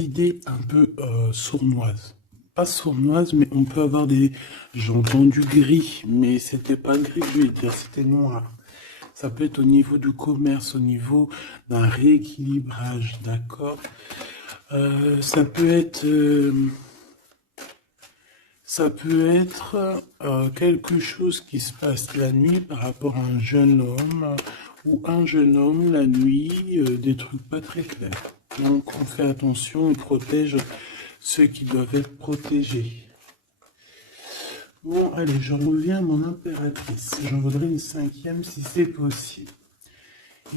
idée un peu sournoise. Pas sournoise, mais on peut avoir des... J'ai entendu gris, mais c'était pas gris, je vais dire, c'était noir. Ça peut être au niveau du commerce, au niveau d'un rééquilibrage, d'accord. Ça peut être... quelque chose qui se passe la nuit par rapport à un jeune homme ou un jeune homme la nuit, des trucs pas très clairs. Donc on fait attention, on protège ceux qui doivent être protégés. Bon, allez, j'en reviens à mon impératrice. J'en voudrais une cinquième si c'est possible.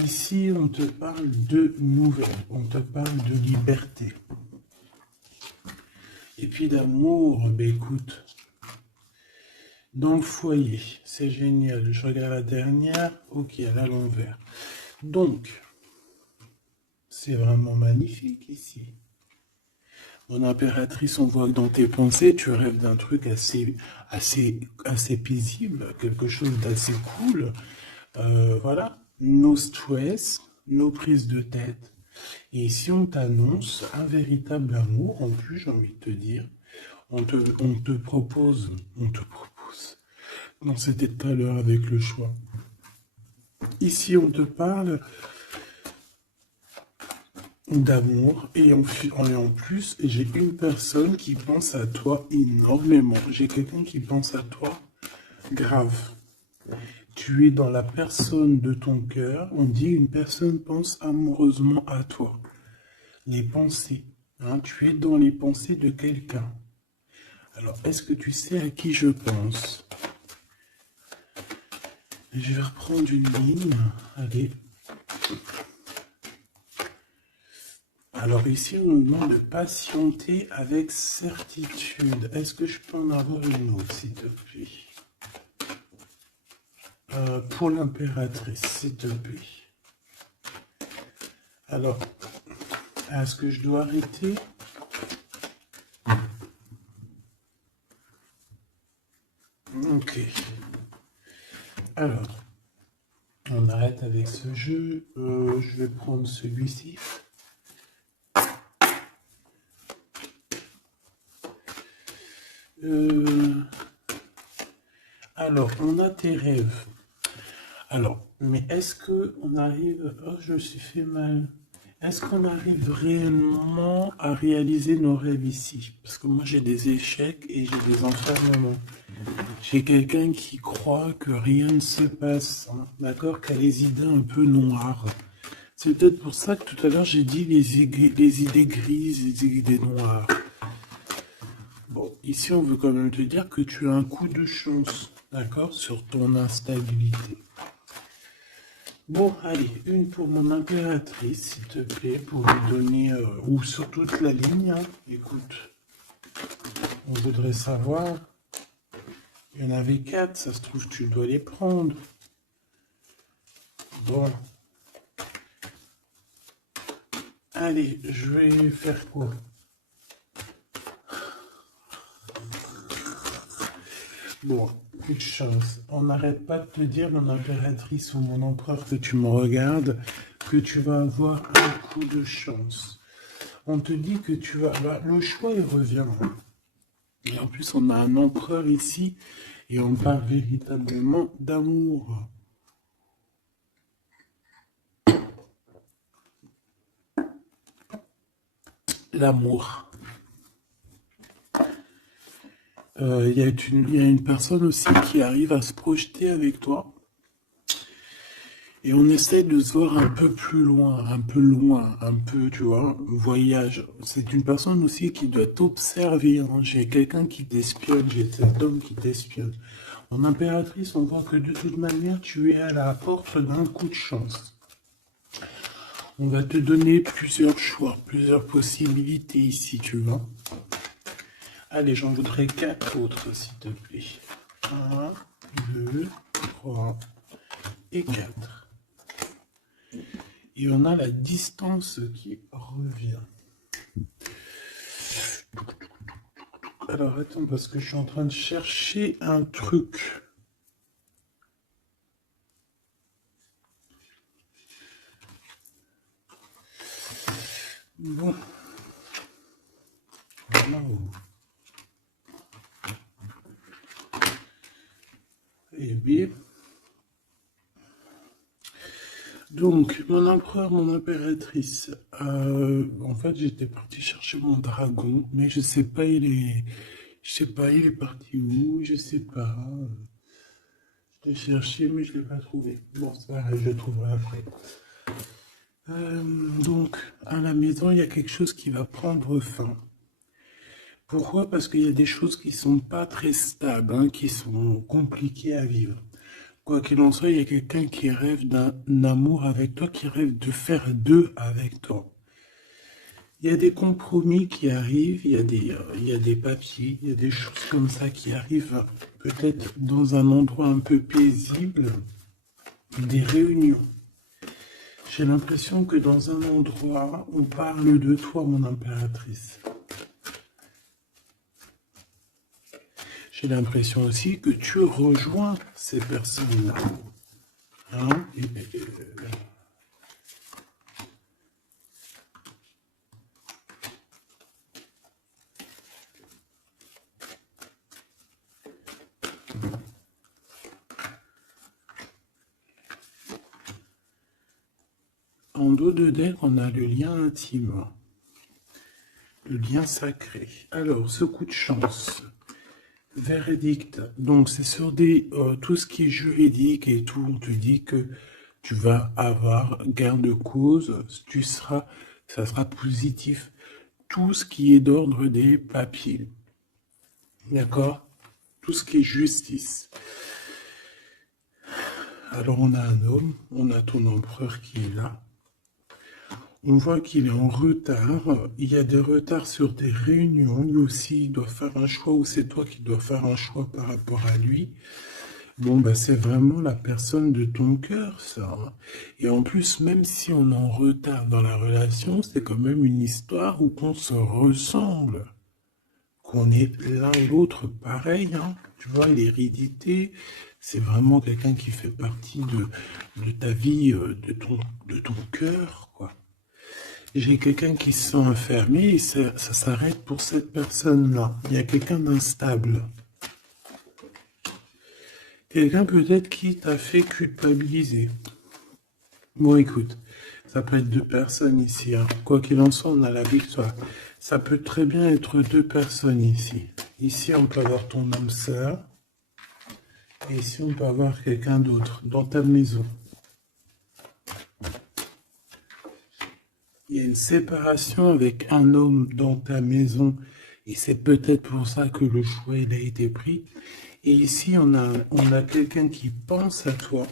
Ici, on te parle de nouvelles, on te parle de liberté. Et puis d'amour, ben écoute, dans le foyer, c'est génial. Je regarde la dernière, ok, elle a l'envers. Donc, c'est vraiment magnifique ici. Mon impératrice, on voit que dans tes pensées, tu rêves d'un truc assez paisible, quelque chose d'assez cool. Voilà, no stress, no prise de tête. Et si on t'annonce un véritable amour, en plus, j'ai envie de te dire, on te propose, non, c'était tout à l'heure avec le choix. Ici, on te parle d'amour et en plus, j'ai une personne qui pense à toi énormément. J'ai quelqu'un qui pense à toi grave. Tu es dans la personne de ton cœur. On dit une personne pense amoureusement à toi. Les pensées. Hein, tu es dans les pensées de quelqu'un. Alors, est-ce que tu sais à qui je pense? Je vais reprendre une ligne. Allez. Alors ici, on nous demande de patienter avec certitude. Est-ce que je peux en avoir une autre, s'il te plaît? Pour l'impératrice, s'il te plaît. Alors, est-ce que je dois arrêter? Ok. Alors, on arrête avec ce jeu. Je vais prendre celui-ci. Alors, on a tes rêves. Alors, mais est-ce que on arrive... Oh, je me suis fait mal. Est-ce qu'on arrive réellement à réaliser nos rêves ici? Parce que moi, j'ai des échecs et j'ai des enfermements. J'ai quelqu'un qui croit que rien ne se passe, hein, d'accord? Qui a les idées un peu noires. C'est peut-être pour ça que tout à l'heure, j'ai dit les idées grises, les idées noires. Bon, ici, on veut quand même te dire que tu as un coup de chance, d'accord? Sur ton instabilité. Bon, allez, une pour mon impératrice, s'il te plaît, pour lui donner, ou sur toute la ligne, hein. Écoute, on voudrait savoir, il y en avait 4, ça se trouve, tu dois les prendre. Bon. Allez, je vais faire quoi? Bon, coup de chance. On n'arrête pas de te dire, mon impératrice ou mon empereur, que tu me regardes, que tu vas avoir un coup de chance. On te dit que tu vas... Bah, le choix, il revient. Et en plus, on a un empereur ici, et on parle véritablement d'amour. L'amour. Il y a une personne aussi qui arrive à se projeter avec toi. Et on essaie de se voir un peu plus loin, un peu, tu vois, voyage. C'est une personne aussi qui doit t'observer, hein. J'ai quelqu'un qui t'espionne, j'ai cet homme qui t'espionne. En impératrice, on voit que de toute manière, tu es à la porte d'un coup de chance. On va te donner plusieurs choix, plusieurs possibilités ici, tu vois. Allez, j'en voudrais 4 autres, s'il te plaît. 1, 2, 3 et 4. Et on a la distance qui revient. Alors attends, parce que je suis en train de chercher un truc. Bon. Wow. Et bien. Donc, mon empereur, mon impératrice. En fait, j'étais parti chercher mon dragon, mais je sais pas, il est parti où, je sais pas. Je l'ai cherché, mais je l'ai pas trouvé. Bon, ça va, je le trouverai après. Donc, à la maison, il y a quelque chose qui va prendre fin. Pourquoi? Parce qu'il y a des choses qui sont pas très stables, hein, qui sont compliquées à vivre. Quoi qu'il en soit, il y a quelqu'un qui rêve d'un amour avec toi, qui rêve de faire deux avec toi. Il y a des compromis qui arrivent, il y a des papiers, il y a des choses comme ça qui arrivent peut-être dans un endroit un peu paisible, des réunions. J'ai l'impression que dans un endroit, on parle de toi, mon impératrice. J'ai l'impression aussi que tu rejoins ces personnes-là. Hein? En dos de deck, on a le lien intime, le lien sacré. Alors, ce coup de chance, verdict, donc c'est sur tout ce qui est juridique et tout, on te dit que tu vas avoir gain de cause, ça sera positif. Tout ce qui est d'ordre des papiers, d'accord? Tout ce qui est justice. Alors on a un homme, on a ton empereur qui est là. On voit qu'il est en retard, il y a des retards sur des réunions, lui aussi il doit faire un choix ou c'est toi qui dois faire un choix par rapport à lui. Bon, bah c'est vraiment la personne de ton cœur, ça. Hein. Et en plus, même si on est en retard dans la relation, c'est quand même une histoire où on se ressemble. Qu'on est l'un et l'autre pareil, hein. Tu vois, l'hérédité, c'est vraiment quelqu'un qui fait partie de ta vie, de ton cœur, quoi. J'ai quelqu'un qui se sent enfermé et ça s'arrête pour cette personne-là. Il y a quelqu'un d'instable. Quelqu'un peut-être qui t'a fait culpabiliser. Bon, écoute, ça peut être deux personnes ici. Hein. Quoi qu'il en soit, on a la victoire. Ça peut très bien être deux personnes ici. Ici, on peut avoir ton âme sœur. Et ici, on peut avoir quelqu'un d'autre dans ta maison. Il y a une séparation avec un homme dans ta maison et c'est peut-être pour ça que le choix il a été pris. Et ici, on a quelqu'un qui pense à toi.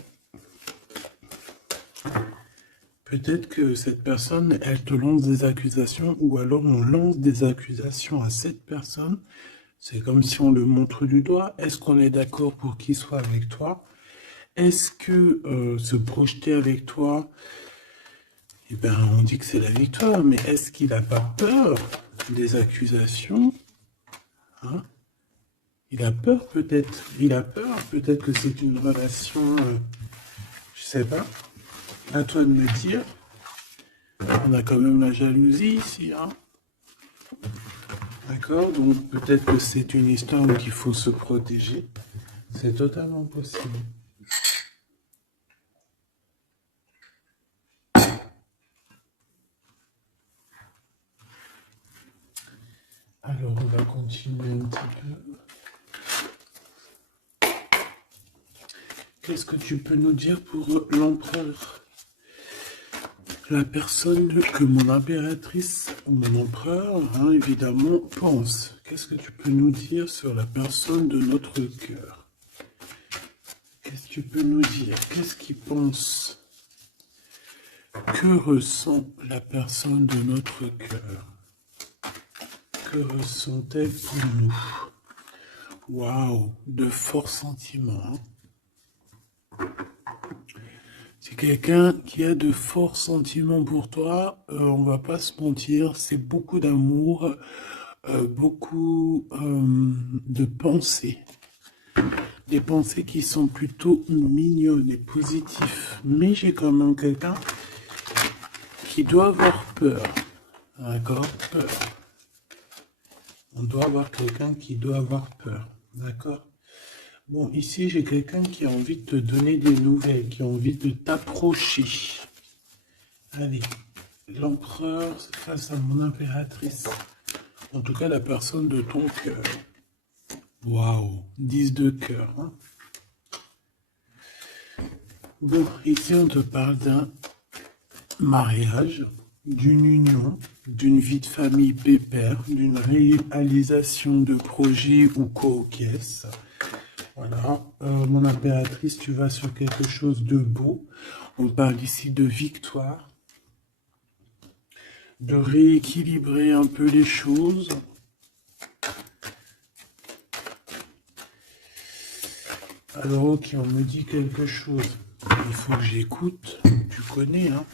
Peut-être que cette personne, elle te lance des accusations ou alors on lance des accusations à cette personne. C'est comme si on le montre du doigt. Est-ce qu'on est d'accord pour qu'il soit avec toi? Est-ce que se projeter avec toi, eh ben, on dit que c'est la victoire, mais est-ce qu'il n'a pas peur des accusations? Hein? Il a peur peut-être. Il a peur peut-être que c'est une relation, je sais pas. À toi de me dire. On a quand même la jalousie ici, hein. D'accord? Donc peut-être que c'est une histoire où il faut se protéger. C'est totalement possible. Alors, on va continuer un petit peu. Qu'est-ce que tu peux nous dire pour l'empereur? La personne que mon impératrice, ou mon empereur, hein, évidemment, pense. Qu'est-ce que tu peux nous dire sur la personne de notre cœur? Qu'est-ce que tu peux nous dire? Qu'est-ce qu'il pense? Que ressent la personne de notre cœur? Que ressent-elle pour nous? Waouh, de forts sentiments. C'est quelqu'un qui a de forts sentiments pour toi, on va pas se mentir, c'est beaucoup d'amour, beaucoup de pensées. Des pensées qui sont plutôt mignonnes et positives. Mais j'ai quand même quelqu'un qui doit avoir peur. D'accord? Peur. On doit avoir quelqu'un qui doit avoir peur. D'accord? Bon, ici, j'ai quelqu'un qui a envie de te donner des nouvelles, qui a envie de t'approcher. Allez, l'empereur face à mon impératrice. En tout cas, la personne de ton cœur. Waouh, 10 de cœur. Hein. Bon, ici, on te parle d'un mariage, d'une union, d'une vie de famille pépère, d'une réalisation de projets ou co-caisse. Voilà, mon impératrice, tu vas sur quelque chose de beau. On parle ici de victoire, de rééquilibrer un peu les choses. Alors, ok, on me dit quelque chose. Il faut que j'écoute. Tu connais, hein?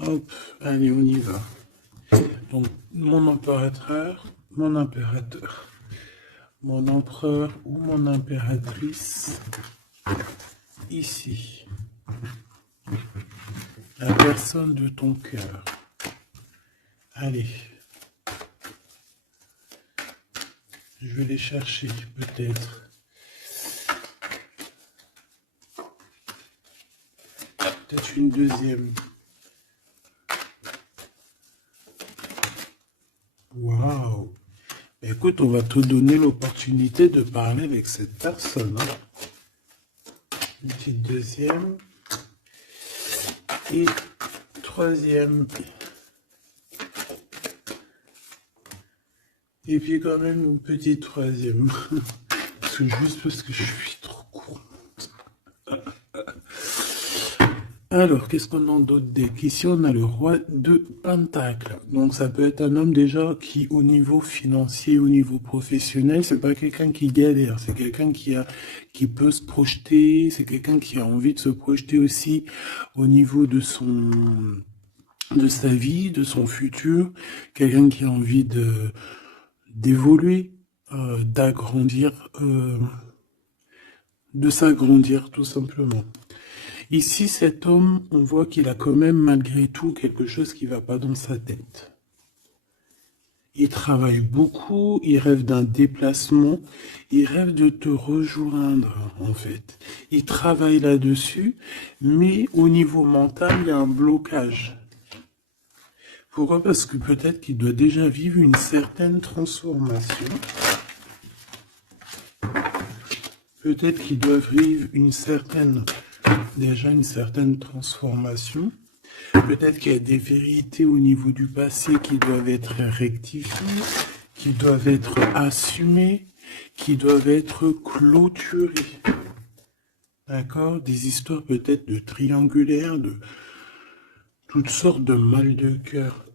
Hop, allez, on y va. Donc, mon impérateur, mon empereur ou mon impératrice, ici. La personne de ton cœur. Allez. Je vais les chercher, peut-être. Peut-être une deuxième. Waouh! Écoute, on va te donner l'opportunité de parler avec cette personne. Hein. Une petite deuxième. Et troisième. Et puis quand même une petite troisième. Juste parce que je suis trop court. Alors, qu'est-ce qu'on a d'autre deck? Ici, on a le roi de Pentacle. Donc, ça peut être un homme déjà qui, au niveau financier, au niveau professionnel, c'est pas quelqu'un qui galère. C'est quelqu'un qui peut se projeter. C'est quelqu'un qui a envie de se projeter aussi au niveau de sa vie, de son futur. Quelqu'un qui a envie d'évoluer, d'agrandir, de s'agrandir, tout simplement. Ici, cet homme, on voit qu'il a quand même malgré tout quelque chose qui ne va pas dans sa tête. Il travaille beaucoup, il rêve d'un déplacement, il rêve de te rejoindre en fait. Il travaille là-dessus, mais au niveau mental, il y a un blocage. Pourquoi? Parce que peut-être qu'il doit déjà vivre une certaine transformation. Peut-être qu'il doit vivre une certaine transformation. Peut-être qu'il y a des vérités au niveau du passé qui doivent être rectifiées, qui doivent être assumées, qui doivent être clôturées. D'accord? Des histoires peut-être de triangulaires, de toutes sortes de mal de cœur.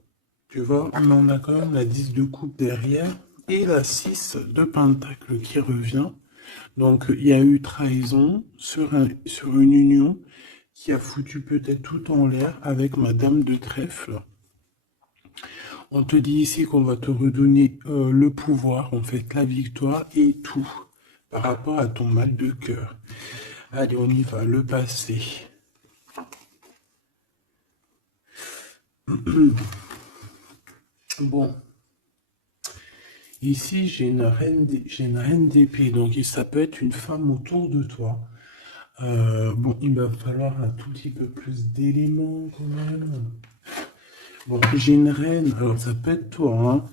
Tu vois? Mais on a quand même la 10 de coupe derrière et la 6 de pentacle qui revient. Donc, il y a eu trahison sur une union qui a foutu peut-être tout en l'air avec Madame de Trèfle. On te dit ici qu'on va te redonner le pouvoir, en fait, la victoire et tout par rapport à ton mal de cœur. Allez, on y va, le passé. Bon. Ici, j'ai une reine d'épée, donc ça peut être une femme autour de toi. Bon, il va falloir un tout petit peu plus d'éléments quand même. Bon, j'ai une reine, alors ça peut être toi, hein,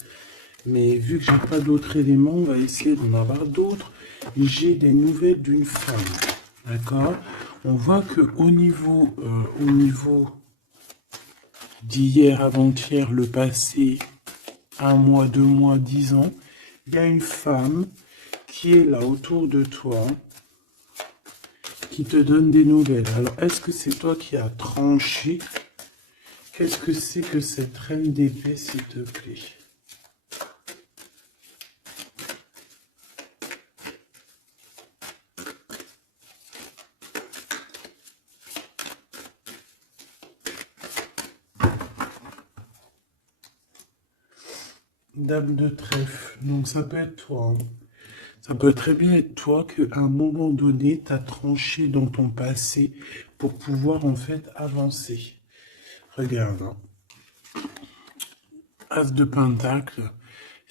mais vu que j'ai pas d'autres éléments, on va essayer d'en avoir d'autres. J'ai des nouvelles d'une femme, d'accord? On voit que au niveau d'hier, avant-hier, le passé, 1 mois, 2 mois, 10 ans, il y a une femme qui est là autour de toi, qui te donne des nouvelles. Alors, est-ce que c'est toi qui as tranché? Qu'est-ce que c'est que cette reine d'épée, s'il te plaît? Dame de trèfle. Donc, ça peut être toi. Hein. Ça peut très bien être toi qu'à un moment donné, tu as tranché dans ton passé pour pouvoir en fait avancer. Regarde. Hein. As de pentacle.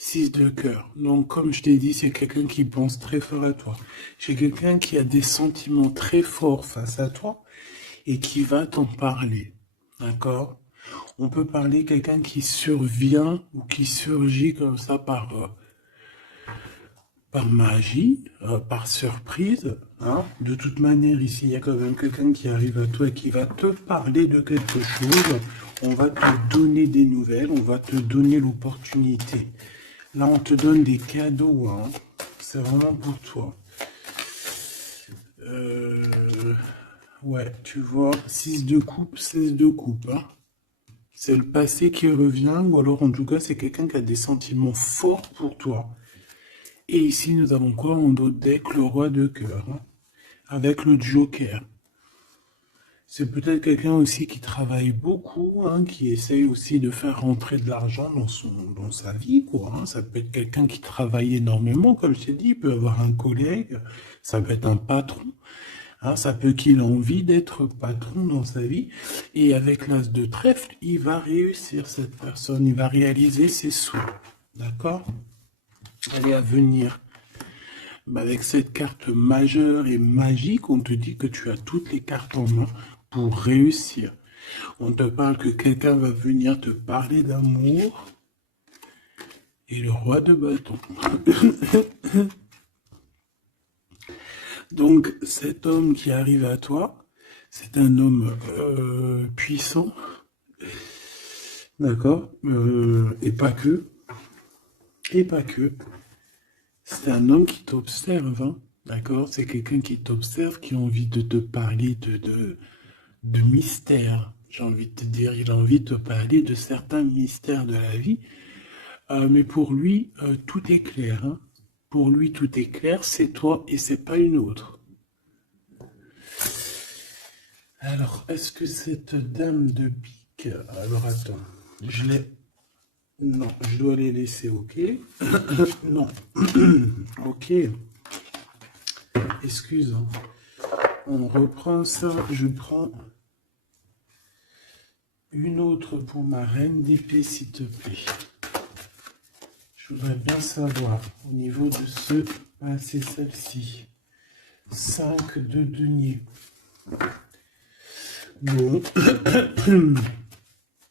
6 de cœur. Donc, comme je t'ai dit, c'est quelqu'un qui pense très fort à toi. C'est quelqu'un qui a des sentiments très forts face à toi et qui va t'en parler. D'accord? On peut parler quelqu'un qui survient ou qui surgit comme ça par magie, par surprise. Hein. De toute manière, ici, il y a quand même quelqu'un qui arrive à toi et qui va te parler de quelque chose. On va te donner des nouvelles, on va te donner l'opportunité. Là, on te donne des cadeaux. Hein. C'est vraiment pour toi. Ouais, tu vois, 6 de coupe, 16 de coupe. Hein. C'est le passé qui revient, ou alors en tout cas, c'est quelqu'un qui a des sentiments forts pour toi. Et ici, nous avons quoi en dos de deck? Le roi de cœur, hein, avec le joker. C'est peut-être quelqu'un aussi qui travaille beaucoup, hein, qui essaye aussi de faire rentrer de l'argent dans sa vie, quoi. Hein. Ça peut être quelqu'un qui travaille énormément, comme je t'ai dit, il peut avoir un collègue, ça peut être un patron. Hein, ça peut qu'il ait envie d'être patron dans sa vie. Et avec l'as de trèfle, il va réussir, cette personne. Il va réaliser ses souhaits. D'accord? Elle est à venir. Avec cette carte majeure et magique, on te dit que tu as toutes les cartes en main pour réussir. On te parle que quelqu'un va venir te parler d'amour. Et le roi de bâton. Donc, cet homme qui arrive à toi, c'est un homme puissant, d'accord, et pas que, c'est un homme qui t'observe, hein, d'accord, c'est quelqu'un qui t'observe, qui a envie de te parler de mystères, j'ai envie de te dire, il a envie de te parler de certains mystères de la vie, mais pour lui, tout est clair, hein. Pour lui, tout est clair, c'est toi et c'est pas une autre. Alors, est-ce que cette dame de pique... Alors, attends, je l'ai... Non, je dois les laisser, ok. Non. Ok. Excuse. Hein. On reprend ça, je prends une autre pour ma reine d'épée, s'il te plaît. Je voudrais bien savoir, au niveau de ce... Ah, c'est celle-ci. 5 de denier. Bon.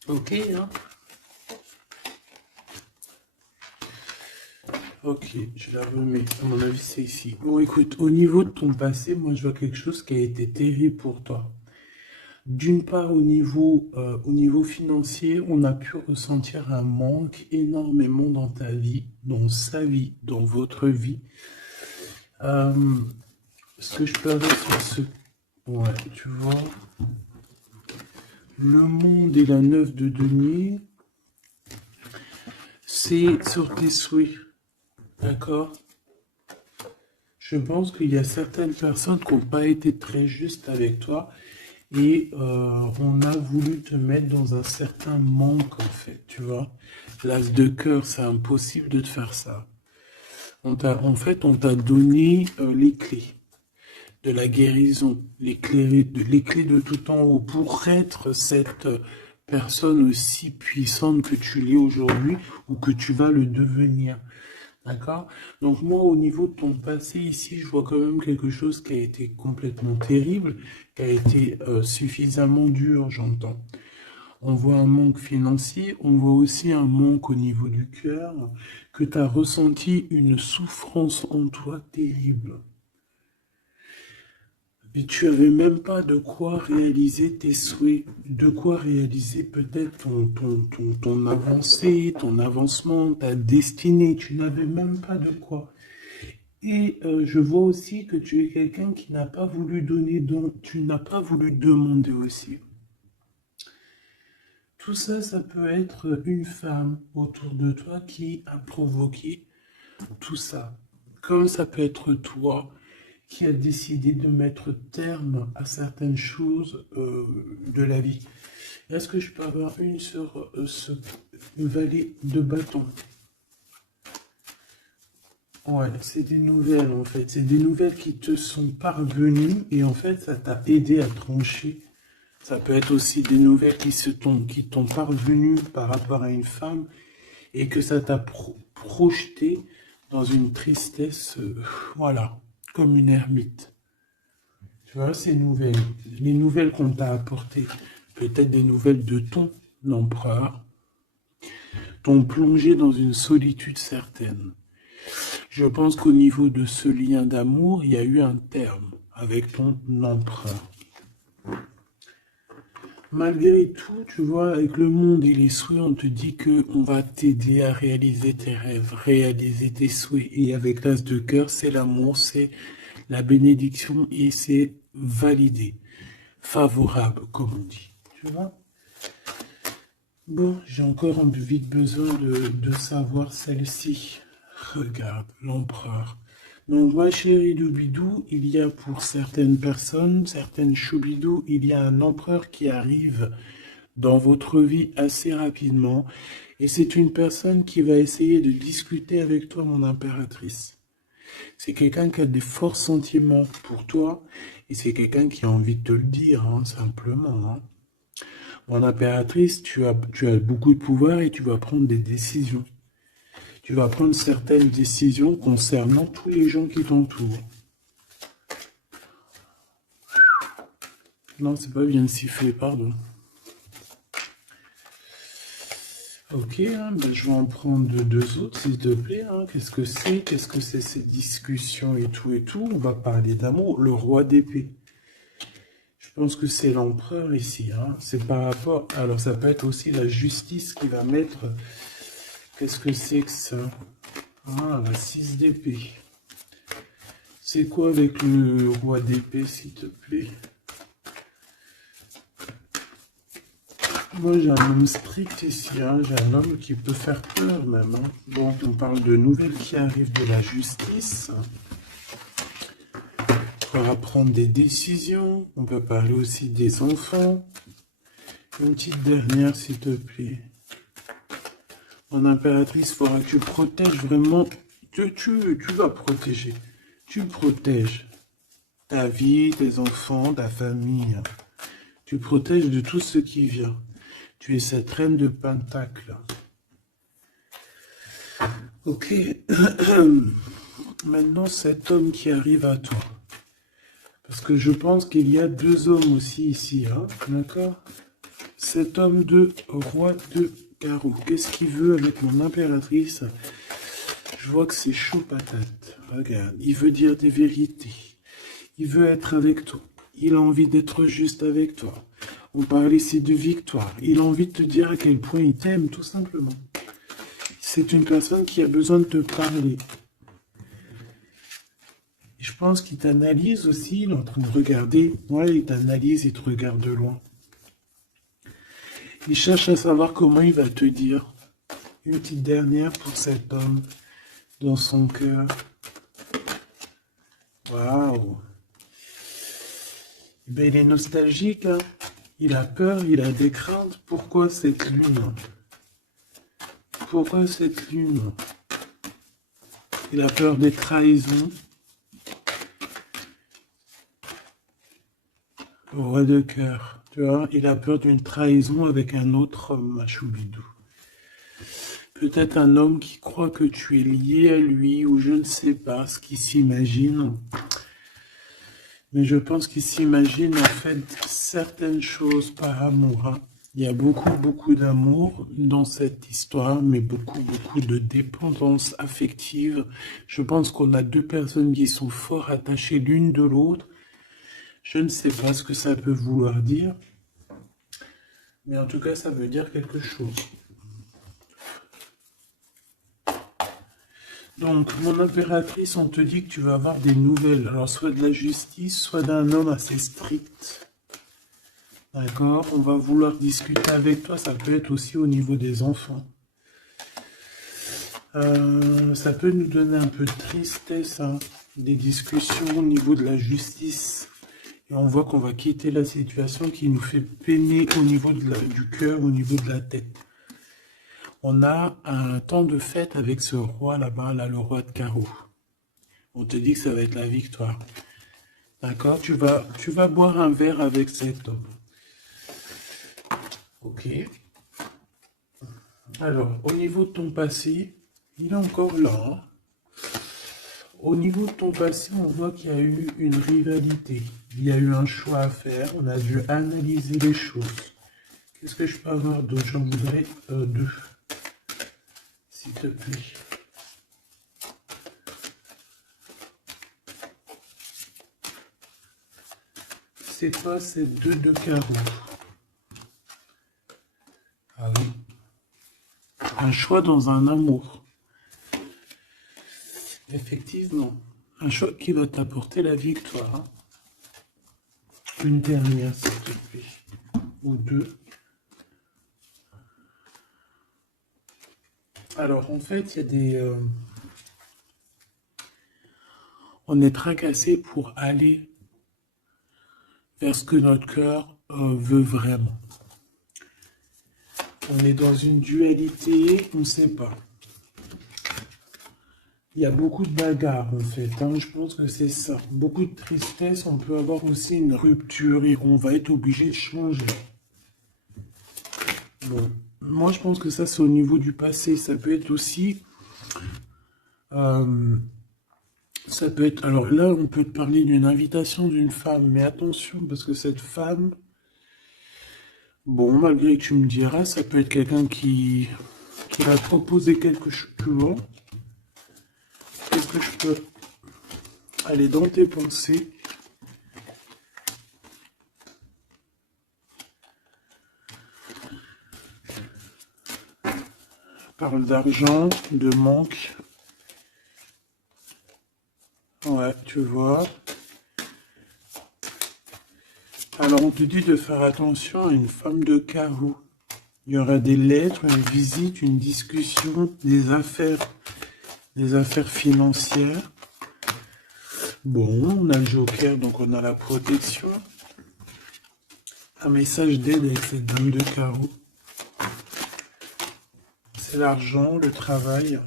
Ok, hein. Ok, je la remets. À mon avis, c'est ici. Bon, écoute, au niveau de ton passé, moi, je vois quelque chose qui a été terrible pour toi. D'une part, au niveau financier, on a pu ressentir un manque énormément dans ta vie, dans sa vie, dans votre vie. Ce que je peux avoir sur ce... Ouais, tu vois. Le monde et la 9 de denier, c'est sur tes souhaits. D'accord? Je pense qu'il y a certaines personnes qui n'ont pas été très justes avec toi et on a voulu te mettre dans un certain manque, en fait, tu vois. L'as de cœur, c'est impossible de te faire ça. En fait, on t'a donné les clés de la guérison, les clés de tout en haut pour être cette personne aussi puissante que tu l'es aujourd'hui ou que tu vas le devenir. D'accord? Donc moi, au niveau de ton passé ici, je vois quand même quelque chose qui a été complètement terrible, qui a été suffisamment dur, j'entends. On voit un manque financier, on voit aussi un manque au niveau du cœur, que tu as ressenti une souffrance en toi terrible. Et tu n'avais même pas de quoi réaliser tes souhaits, de quoi réaliser peut-être ton avancée, ton avancement, ta destinée. Tu n'avais même pas de quoi. Et je vois aussi que tu es quelqu'un qui n'a pas voulu donner, donc tu n'as pas voulu demander aussi. Tout ça, ça peut être une femme autour de toi qui a provoqué tout ça. Comme ça peut être toi qui a décidé de mettre terme à certaines choses de la vie. Est-ce que je peux avoir une sur ce valet de bâton? Ouais, c'est des nouvelles en fait. C'est des nouvelles qui te sont parvenues et en fait, ça t'a aidé à trancher. Ça peut être aussi des nouvelles qui t'ont parvenues par rapport à une femme et que ça t'a projeté dans une tristesse, voilà, comme une ermite. Tu vois, ces nouvelles, les nouvelles qu'on t'a apportées, peut-être des nouvelles de ton empereur, t'ont plongé dans une solitude certaine. Je pense qu'au niveau de ce lien d'amour, il y a eu un terme avec ton empereur. Malgré tout, tu vois, avec le monde et les souhaits, on te dit que on va t'aider à réaliser tes rêves, réaliser tes souhaits. Et avec l'as de cœur, c'est l'amour, c'est la bénédiction et c'est validé, favorable, comme on dit. Tu vois? Bon, j'ai encore vite besoin de savoir celle-ci. Regarde, l'empereur. Donc, ma chérie Doubidou, il y a pour certaines personnes, certaines choubidou, il y a un empereur qui arrive dans votre vie assez rapidement. Et c'est une personne qui va essayer de discuter avec toi, mon impératrice. C'est quelqu'un qui a des forts sentiments pour toi. Et c'est quelqu'un qui a envie de te le dire, hein, simplement. Hein. Mon impératrice, tu as beaucoup de pouvoir et tu vas prendre des décisions. Tu vas prendre certaines décisions concernant tous les gens qui t'entourent. Non, c'est pas bien sifflé, pardon. Ok, hein, ben je vais en prendre deux autres, s'il te plaît. Hein. Qu'est-ce que c'est? Qu'est-ce que c'est ces discussions et tout et tout? On va parler d'amour. Le roi d'épée. Je pense que c'est l'empereur ici. Hein. C'est par rapport... Alors, ça peut être aussi la justice qui va mettre... Qu'est-ce que c'est que ça? Ah, la 6 d'épée. C'est quoi avec le roi d'épée, s'il te plaît? Moi, j'ai un homme strict ici. Hein. J'ai un homme qui peut faire peur, même. Hein. Bon, on parle de nouvelles qui arrivent de la justice. On va prendre des décisions. On peut parler aussi des enfants. Une petite dernière, s'il te plaît. Mon impératrice, il faudra que tu protèges vraiment. Tu vas protéger. Tu protèges ta vie, tes enfants, ta famille. Tu protèges de tout ce qui vient. Tu es cette reine de Pentacle. Ok. Maintenant, cet homme qui arrive à toi. Parce que je pense qu'il y a deux hommes aussi ici. Hein, d'accord? Cet homme de roi de carreau. Qu'est-ce qu'il veut avec mon impératrice? Je vois que c'est chaud patate. Regarde, il veut dire des vérités. Il veut être avec toi. Il a envie d'être juste avec toi. On parle ici de victoire. Il a envie de te dire à quel point il t'aime, tout simplement. C'est une personne qui a besoin de te parler. Et je pense qu'il t'analyse aussi. Il est en train de regarder. Ouais, il t'analyse, il te regarde de loin. Il cherche à savoir comment il va te dire. Une petite dernière pour cet homme dans son cœur. Waouh! Ben, il est nostalgique, hein? Il a peur, il a des craintes. Pourquoi cette lune? Pourquoi cette lune? Il a peur des trahisons. Roi de cœur, tu vois, il a peur d'une trahison avec un autre homme, Choubidou. Peut-être un homme qui croit que tu es lié à lui, ou je ne sais pas ce qu'il s'imagine. Mais je pense qu'il s'imagine en fait certaines choses par amour. Hein. Il y a beaucoup d'amour dans cette histoire, mais beaucoup de dépendance affective. Je pense qu'on a deux personnes qui sont fort attachées l'une de l'autre. Je ne sais pas ce que ça peut vouloir dire, mais en tout cas, ça veut dire quelque chose. Donc, mon impératrice, on te dit que tu vas avoir des nouvelles. Alors, soit de la justice, soit d'un homme assez strict. D'accord? On va vouloir discuter avec toi. Ça peut être aussi au niveau des enfants. Ça peut nous donner un peu de tristesse, hein, des discussions au niveau de la justice. Et on voit qu'on va quitter la situation qui nous fait peiner au niveau du cœur, au niveau de la tête. On a un temps de fête avec ce roi là-bas, là, le roi de carreau. On te dit que ça va être la victoire. D'accord? Tu vas boire un verre avec cet homme. Ok. Alors, au niveau de ton passé, il est encore là, hein. Au niveau de ton passé, on voit qu'il y a eu une rivalité. Il y a eu un choix à faire. On a dû analyser les choses. Qu'est-ce que je peux avoir d'autre? J'en voudrais deux, s'il te plaît. C'est quoi ces deux de carreau? Ah oui. Un choix dans un amour. Effectivement. Un choix qui va t'apporter la victoire. Une dernière, s'il te plaît. Ou deux. Alors, en fait, il y a des... on est tracassé pour aller vers ce que notre cœur veut vraiment. On est dans une dualité, on ne sait pas. Il y a beaucoup de bagarres en fait, hein. Je pense que c'est ça. Beaucoup de tristesse, on peut avoir aussi une rupture et on va être obligé de changer. Bon, moi je pense que ça c'est au niveau du passé. Ça peut être aussi... ça peut être... Alors là, on peut te parler d'une invitation d'une femme, mais attention, parce que cette femme... Bon, malgré que tu me diras, ça peut être quelqu'un qui va te proposer quelque chose plus loin. Qu'est-ce que je peux aller dans tes pensées? Parle d'argent, de manque. Ouais, tu vois. Alors on te dit de faire attention à une femme de carreau. Il y aura des lettres, une visite, une discussion, des affaires financières. Bon, on a le joker, donc on a la protection. Un message d'aide avec cette dame de carreau. C'est l'argent, le travail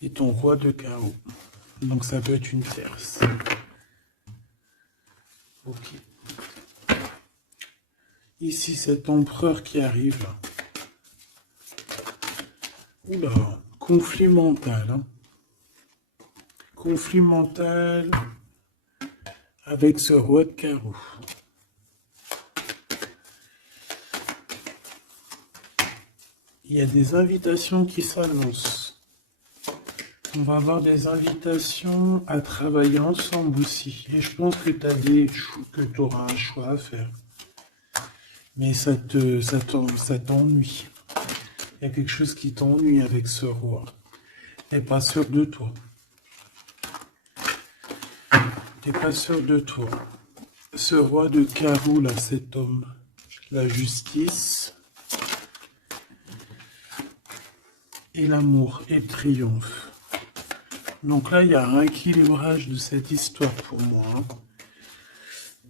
et ton roi de carreau. Donc ça peut être une tierce. Ok. Ici, cet empereur qui arrive. Oula, conflit mental. Hein. Conflit mental avec ce roi de carreau. Il y a des invitations qui s'annoncent. On va avoir des invitations à travailler ensemble aussi. Et je pense que tu auras un choix à faire. Mais ça t'ennuie. Il y a quelque chose qui t'ennuie avec ce roi. T'es pas sûr de toi. T'es pas sûr de toi. Ce roi de carreau, là, cet homme. La justice. Et l'amour et le triomphe. Donc là, il y a un rééquilibrage de cette histoire pour moi.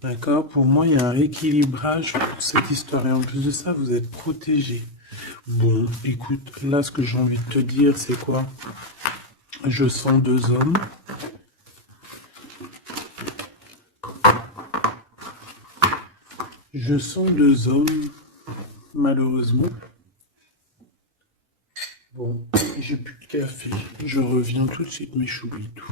D'accord? Pour moi, il y a un rééquilibrage pour cette histoire. Et en plus de ça, vous êtes protégés. Bon, écoute, là, ce que j'ai envie de te dire, c'est quoi? Je sens deux hommes. Je sens deux hommes, malheureusement. Bon, j'ai plus de café. Je reviens tout de suite, mes choubitou.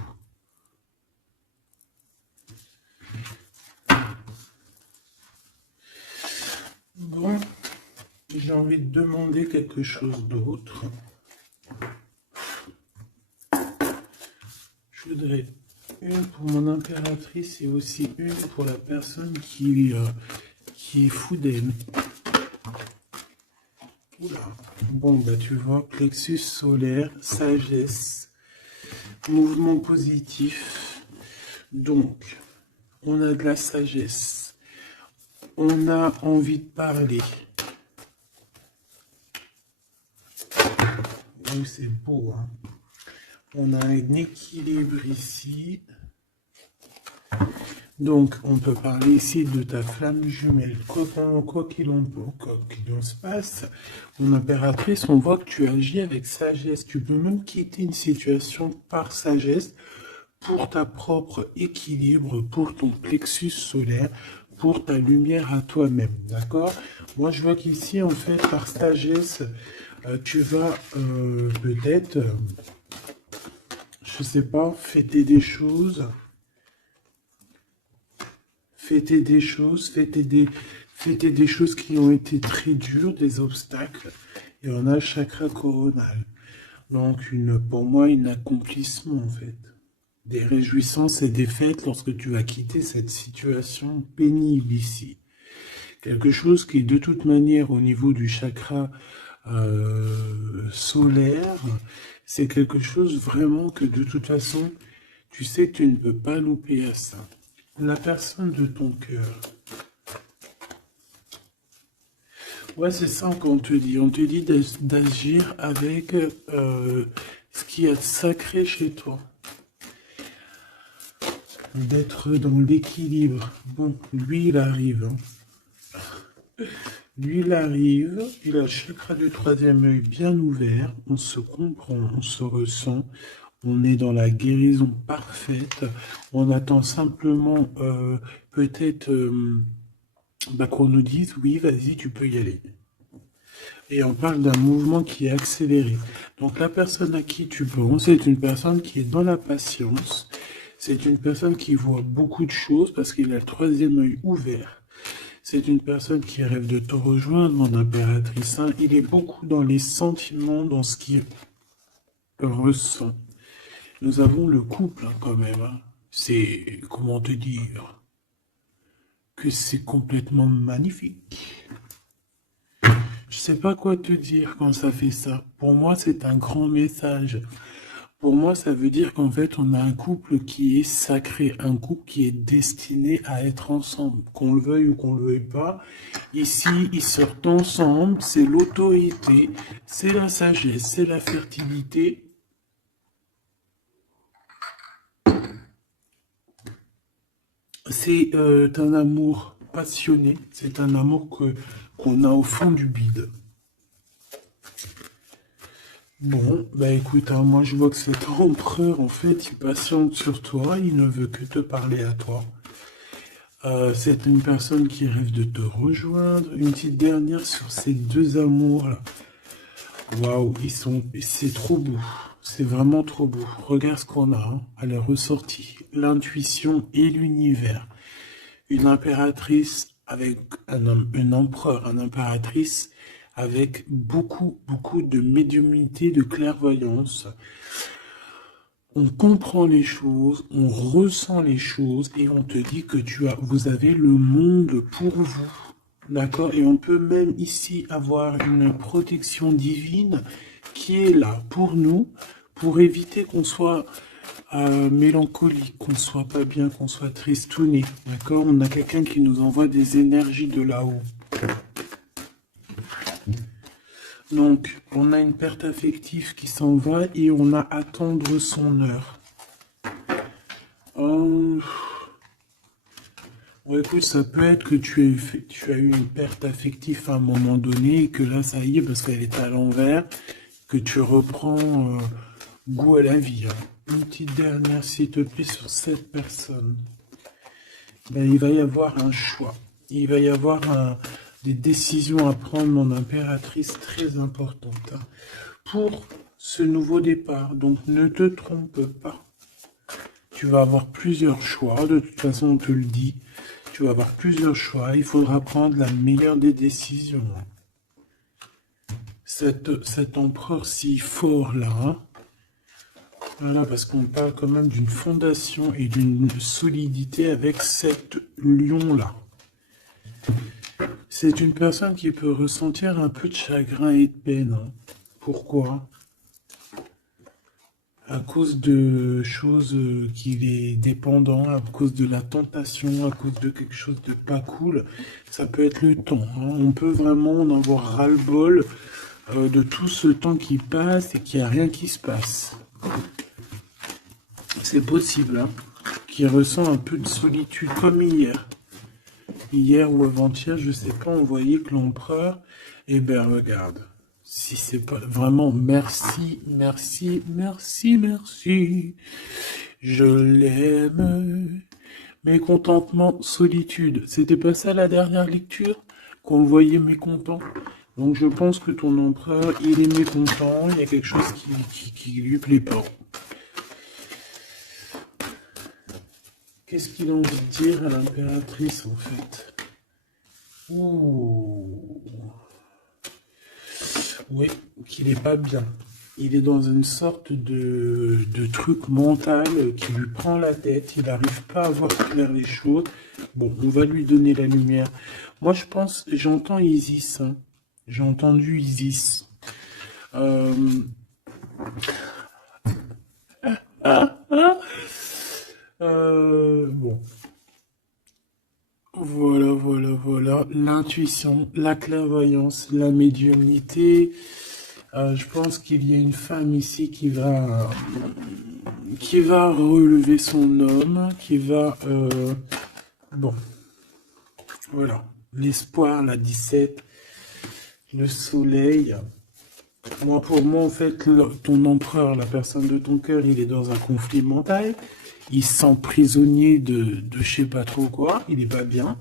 Bon, j'ai envie de demander quelque chose d'autre. Je voudrais une pour mon impératrice et aussi une pour la personne qui est fou d'elle. Oula. Bon, bah tu vois, plexus solaire, sagesse, mouvement positif. Donc, on a de la sagesse. On a envie de parler. Oui, c'est beau, hein. On a un équilibre ici. Donc, on peut parler ici de ta flamme jumelle. Quoi qu'il en se passe, mon impératrice, on voit que tu agis avec sagesse. Tu peux même quitter une situation par sagesse pour ta propre équilibre, pour ton plexus solaire, pour ta lumière à toi-même, d'accord? Moi, je vois qu'ici, en fait, par sagesse, tu vas peut-être, je sais pas, fêter des choses, fêter des choses qui ont été très dures, des obstacles, et on a le chakra coronal. Donc, pour moi, un accomplissement, en fait. Des réjouissances et des fêtes lorsque tu vas quitter cette situation pénible ici. Quelque chose qui, de toute manière, au niveau du chakra solaire, c'est quelque chose vraiment que, de toute façon, tu sais que tu ne peux pas louper à ça. La personne de ton cœur. Ouais, c'est ça qu'on te dit. On te dit d'agir avec ce qui est sacré chez toi. D'être dans l'équilibre. Bon, lui, il arrive. Hein. Lui, il arrive. Il a le chakra du troisième œil bien ouvert. On se comprend, on se ressent. On est dans la guérison parfaite. On attend simplement peut-être qu'on nous dise, oui, vas-y, tu peux y aller. Et on parle d'un mouvement qui est accéléré. Donc la personne à qui tu penses, c'est une personne qui est dans la patience. C'est une personne qui voit beaucoup de choses parce qu'il a le troisième œil ouvert. C'est une personne qui rêve de te rejoindre, mon impératrice. Hein. Il est beaucoup dans les sentiments, dans ce qu'il ressent. Nous avons le couple hein, quand même. Hein. C'est, comment te dire, que c'est complètement magnifique. Je sais pas quoi te dire quand ça fait ça. Pour moi, c'est un grand message. Pour moi, ça veut dire qu'en fait, on a un couple qui est sacré, un couple qui est destiné à être ensemble. Qu'on le veuille ou qu'on le veuille pas, ici, ils sortent ensemble, c'est l'autorité, c'est la sagesse, c'est la fertilité. C'est un amour passionné, c'est un amour qu'on a au fond du bide. Bon, bah écoute, hein, moi je vois que cet empereur, en fait, il patiente sur toi, il ne veut que te parler à toi. C'est une personne qui rêve de te rejoindre. Une petite dernière sur ces deux amours-là. Waouh, c'est trop beau. C'est vraiment trop beau. Regarde ce qu'on a hein, à la ressortie. L'intuition et l'univers. Une impératrice avec un empereur, une impératrice avec beaucoup de médiumnité, de clairvoyance. On comprend les choses, on ressent les choses et on te dit que vous avez le monde pour vous. D'accord? Et on peut même ici avoir une protection divine qui est là pour nous, pour éviter qu'on soit mélancolique, qu'on soit pas bien, qu'on soit tristouné. D'accord? On a quelqu'un qui nous envoie des énergies de là-haut. Donc, on a une perte affective qui s'en va et on a à attendre son heure. Bon, écoute, ça peut être que tu as eu une perte affective à un moment donné et que là, ça y est, parce qu'elle est à l'envers, que tu reprends goût à la vie. Hein. Une petite dernière, s'il te plaît, sur cette personne. Ben, il va y avoir un choix. Il va y avoir des décisions à prendre, mon impératrice, très importantes. Hein, pour ce nouveau départ. Donc, ne te trompe pas. Tu vas avoir plusieurs choix. De toute façon, on te le dit. Tu vas avoir plusieurs choix. Il faudra prendre la meilleure des décisions. Cet empereur si fort là, hein, voilà, parce qu'on parle quand même d'une fondation et d'une solidité avec cet lion-là. C'est une personne qui peut ressentir un peu de chagrin et de peine. Hein. Pourquoi? À cause de choses qu'il est dépendant, à cause de la tentation, à cause de quelque chose de pas cool. Ça peut être le temps. Hein. On peut vraiment en avoir ras-le-bol de tout ce temps qui passe et qu'il n'y a rien qui se passe. C'est possible, hein, qu'il ressent un peu de solitude, comme hier. Hier ou avant-hier, je sais pas, on voyait que l'empereur, eh ben regarde, si c'est pas vraiment merci, merci, merci, merci, je l'aime, Mécontentement, solitude. C'était pas ça la dernière lecture? Qu'on le voyait mécontent. Donc je pense que ton empereur, il est mécontent, il y a quelque chose qui lui plaît pas. Qu'est-ce qu'il a envie de dire à l'impératrice en fait? Ouh. Oui, qu'il est pas bien. Il est dans une sorte de truc mental qui lui prend la tête. Il n'arrive pas à voir clair les choses. Bon, on va lui donner la lumière. Moi, je pense, j'entends Isis. Hein. J'ai entendu Isis. Euh... Bon. Voilà. L'intuition, la clairvoyance, la médiumnité. Je pense qu'il y a une femme ici qui va relever son homme, qui va... bon, voilà. L'espoir, la 17, le soleil. Moi, pour moi, en fait, ton empereur, la personne de ton cœur, il est dans un conflit mental. Il se sent prisonnier de je sais pas trop quoi. Il est pas bien.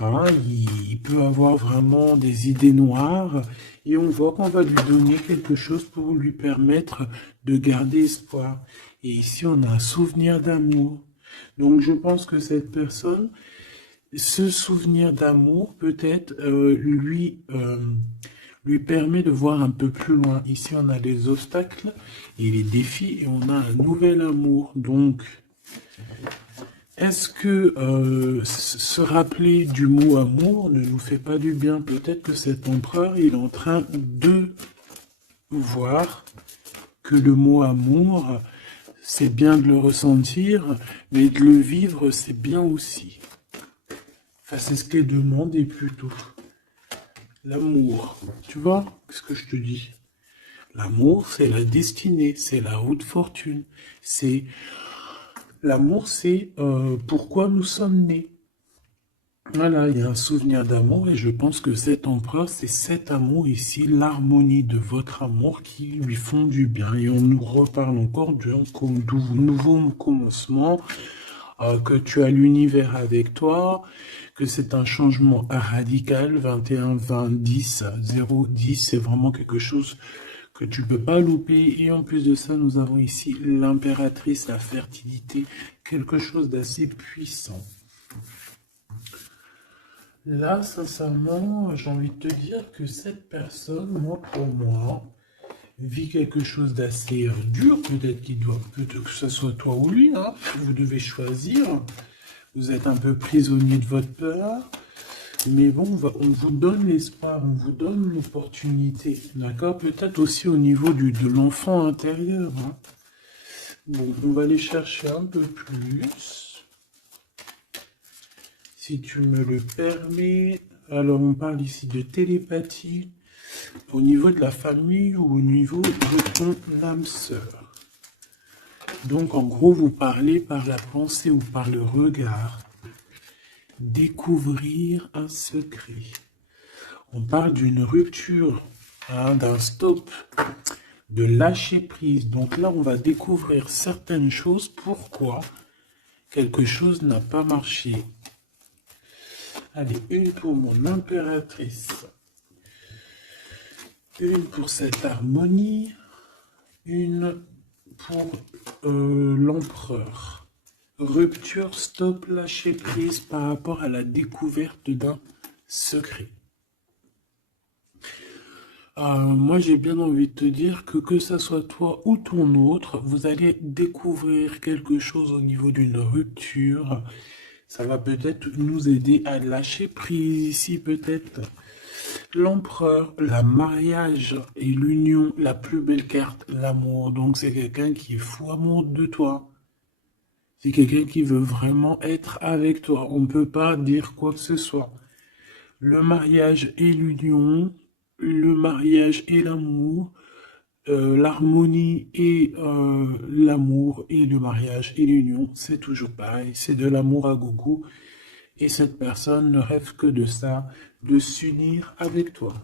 Hein, il peut avoir vraiment des idées noires. Et on voit qu'on va lui donner quelque chose pour lui permettre de garder espoir. Et ici, on a un souvenir d'amour. Donc, je pense que cette personne, ce souvenir d'amour, peut-être, lui permet de voir un peu plus loin. Ici, on a les obstacles et les défis et on a un nouvel amour. Donc, est-ce que se rappeler du mot amour ne nous fait pas du bien? Peut-être que cet empereur, il est en train de voir que le mot amour, c'est bien de le ressentir, mais de le vivre, c'est bien aussi. Enfin, c'est ce qu'est demandé plutôt. L'amour. Tu vois ce que je te dis? L'amour, c'est la destinée, c'est la haute fortune. C'est l'amour, c'est pourquoi nous sommes nés. Voilà, il y a un souvenir d'amour et je pense que cet empereur, c'est cet amour ici, l'harmonie de votre amour qui lui font du bien. Et on nous reparle encore d'un nouveau commencement, que tu as l'univers avec toi, que c'est un changement radical, 21, 20, 10, 0, 10, c'est vraiment quelque chose que tu peux pas louper. Et en plus de ça, nous avons ici l'impératrice, la fertilité, quelque chose d'assez puissant. Là, sincèrement, j'ai envie de te dire que cette personne, moi, pour moi, vit quelque chose d'assez dur. Peut-être que ce soit toi ou lui, hein. Vous devez choisir. Vous êtes un peu prisonnier de votre peur. Mais bon, on vous donne l'espoir, on vous donne l'opportunité. D'accord? Peut-être aussi au niveau de l'enfant intérieur. Hein. Bon, on va aller chercher un peu plus. Si tu me le permets, alors on parle ici de télépathie au niveau de la famille ou au niveau de ton âme sœur. Donc en gros, vous parlez par la pensée ou par le regard. Découvrir un secret. On parle d'une rupture, hein, d'un stop, de lâcher prise. Donc là, on va découvrir certaines choses. Pourquoi quelque chose n'a pas marché. Allez, une pour mon impératrice. Une pour cette harmonie. Une pour l'empereur. Rupture, stop, lâcher prise par rapport à la découverte d'un secret. Moi, j'ai bien envie de te dire que ça soit toi ou ton autre, vous allez découvrir quelque chose au niveau d'une rupture. Ça va peut-être nous aider à lâcher prise ici, peut-être. L'empereur, le mariage et l'union, la plus belle carte, l'amour. Donc, c'est quelqu'un qui est fou amoureux de toi. C'est quelqu'un qui veut vraiment être avec toi. On ne peut pas dire quoi que ce soit. Le mariage et l'union, le mariage et l'amour, l'harmonie et l'amour et le mariage et l'union, c'est toujours pareil. C'est de l'amour à gogo. Et cette personne ne rêve que de ça, de s'unir avec toi.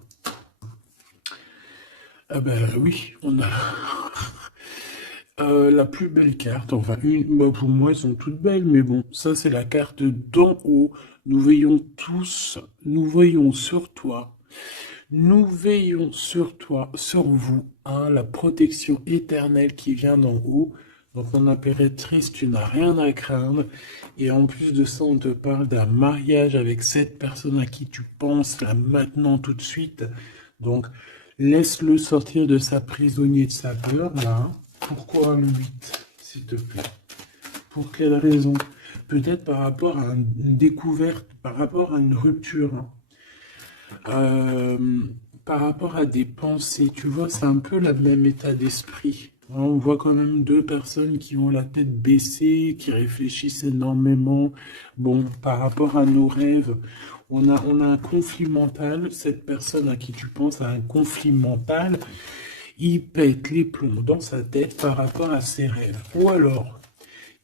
Ah ben oui, on a... La plus belle carte, enfin, bah, pour moi, elles sont toutes belles, mais bon, ça, c'est la carte d'en haut. Nous veillons tous, nous voyons sur toi, nous veillons sur toi, sur vous, hein, la protection éternelle qui vient d'en haut. Donc, mon impératrice, tu n'as rien à craindre. Et en plus de ça, on te parle d'un mariage avec cette personne à qui tu penses, là, maintenant, tout de suite. Donc, laisse-le sortir de sa prisonnier de sa peur, là. Pourquoi le 8, s'il te plaît? Pour quelle raison? Peut-être par rapport à une découverte, par rapport à une rupture, hein. Euh, par rapport à des pensées, tu vois, c'est un peu le même état d'esprit. On voit quand même deux personnes qui ont la tête baissée, qui réfléchissent énormément. Bon, par rapport à nos rêves, on a un conflit mental. Cette personne à qui tu penses a un conflit mental. Il pète les plombs dans sa tête par rapport à ses rêves. Ou alors,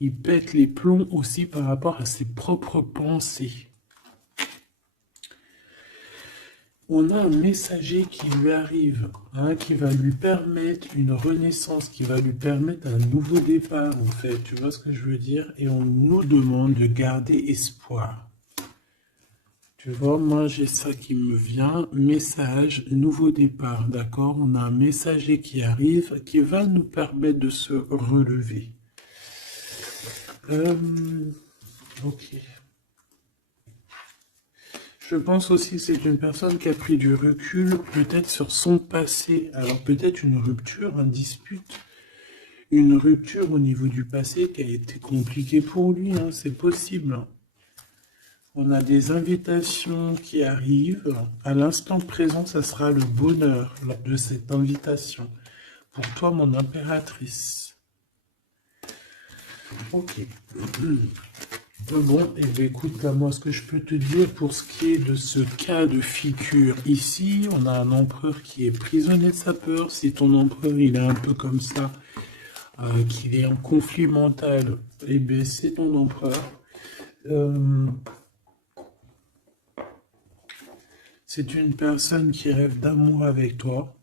il pète les plombs aussi par rapport à ses propres pensées. On a un messager qui lui arrive, hein, qui va lui permettre une renaissance, qui va lui permettre un nouveau départ, en fait. Tu vois ce que je veux dire? Et on nous demande de garder espoir. Tu vois, moi j'ai ça qui me vient, message, nouveau départ, d'accord? On a un messager qui arrive, qui va nous permettre de se relever. Ok. Je pense aussi que c'est une personne qui a pris du recul, peut-être sur son passé. Alors peut-être une rupture, une dispute, une rupture au niveau du passé qui a été compliquée pour lui, hein, c'est possible. On a des invitations qui arrivent. À l'instant présent, ça sera le bonheur lors de cette invitation. Pour toi, mon impératrice. Ok. Bon, et bien écoute, là, moi, ce que je peux te dire pour ce qui est de ce cas de figure ici, on a un empereur qui est prisonnier de sa peur. Si ton empereur, il est un peu comme ça, qu'il est en conflit mental, et bien c'est ton empereur. C'est une personne qui rêve d'amour avec toi,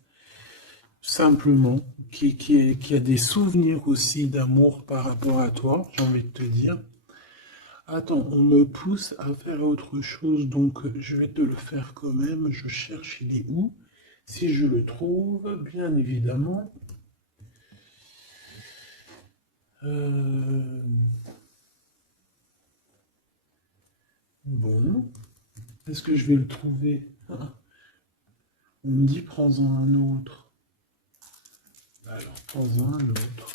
simplement, qui a des souvenirs aussi d'amour par rapport à toi, j'ai envie de te dire. Attends, on me pousse à faire autre chose, donc je vais te le faire quand même. Je cherche, il est où? Si je le trouve, bien évidemment. Bon, est-ce que je vais le trouver? On me dit prends-en un autre. Alors, prends-en un autre.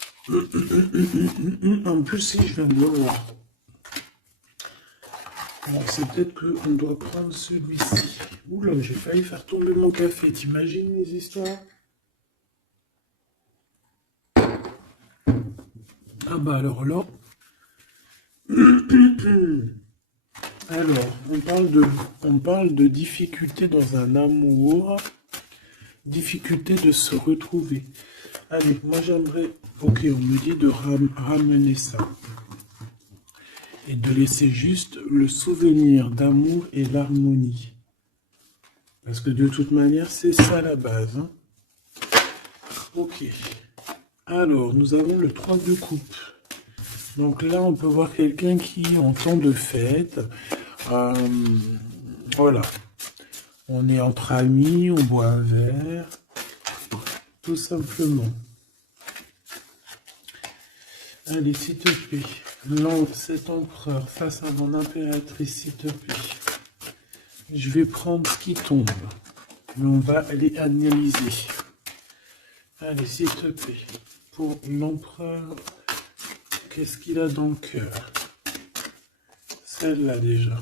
En plus, si je viens de le voir. Alors, c'est peut-être qu'on doit prendre celui-ci. Oula, j'ai failli faire tomber mon café. T'imagines les histoires? Ah bah alors là... Alors, on parle de difficulté dans un amour, difficulté de se retrouver. Allez, moi j'aimerais... Ok, on me dit de ramener ça. Et de laisser juste le souvenir d'amour et l'harmonie. Parce que de toute manière, c'est ça la base. Hein. Ok. Alors, nous avons le 3 de coupe. Donc là, on peut voir quelqu'un qui est en temps de fête. Voilà. On est entre amis, on boit un verre. Tout simplement. Allez, s'il te plaît. Non, cet empereur face à mon impératrice, s'il te plaît. Je vais prendre ce qui tombe. Mais on va aller analyser. Allez, s'il te plaît. Pour l'empereur, qu'est-ce qu'il a dans le cœur? Celle-là déjà.